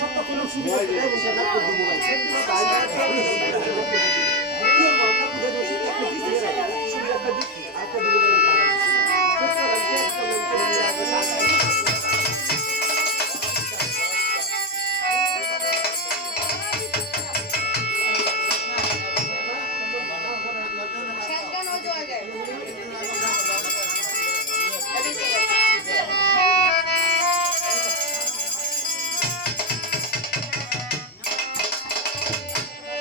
সব কোনো সুবিধা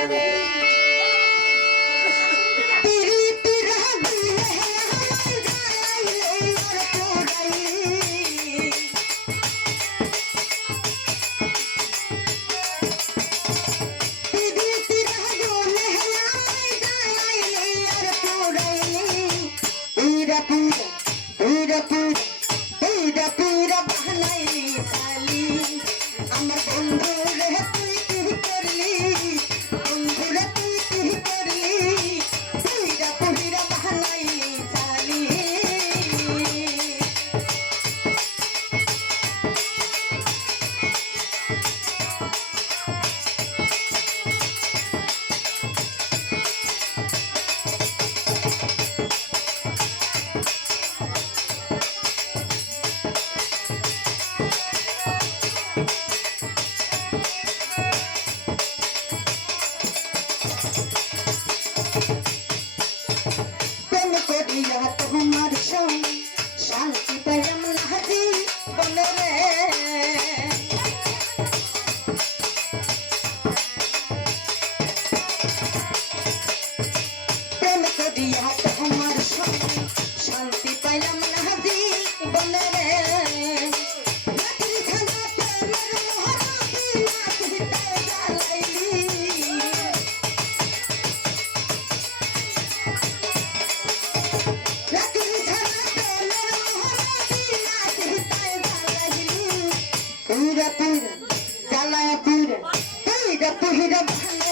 Hare certificate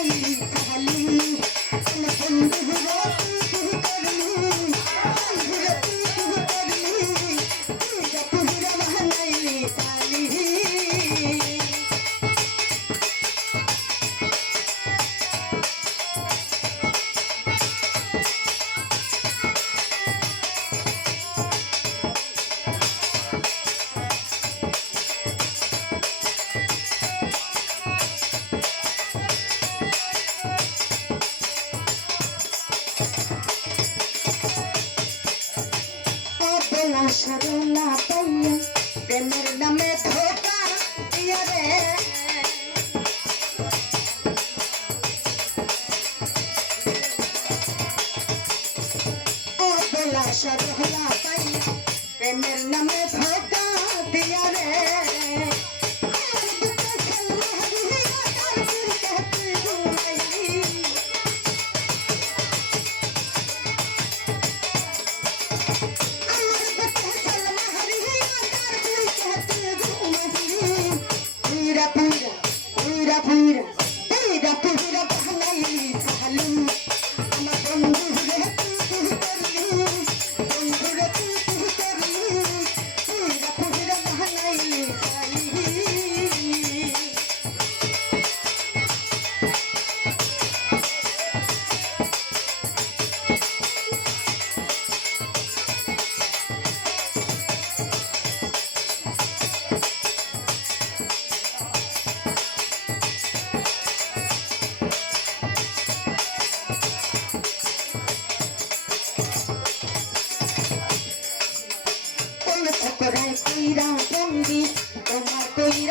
আশারে না পাইয়া প্রেমের নামে ধোকা দিয়া রে। আশারে না পাইয়া প্রেমের নামে ধোকা দিয়া রে। কইরা কান্দি তোমার কইরা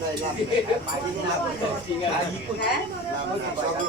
ได้รับไปที่นั่นที่นี่น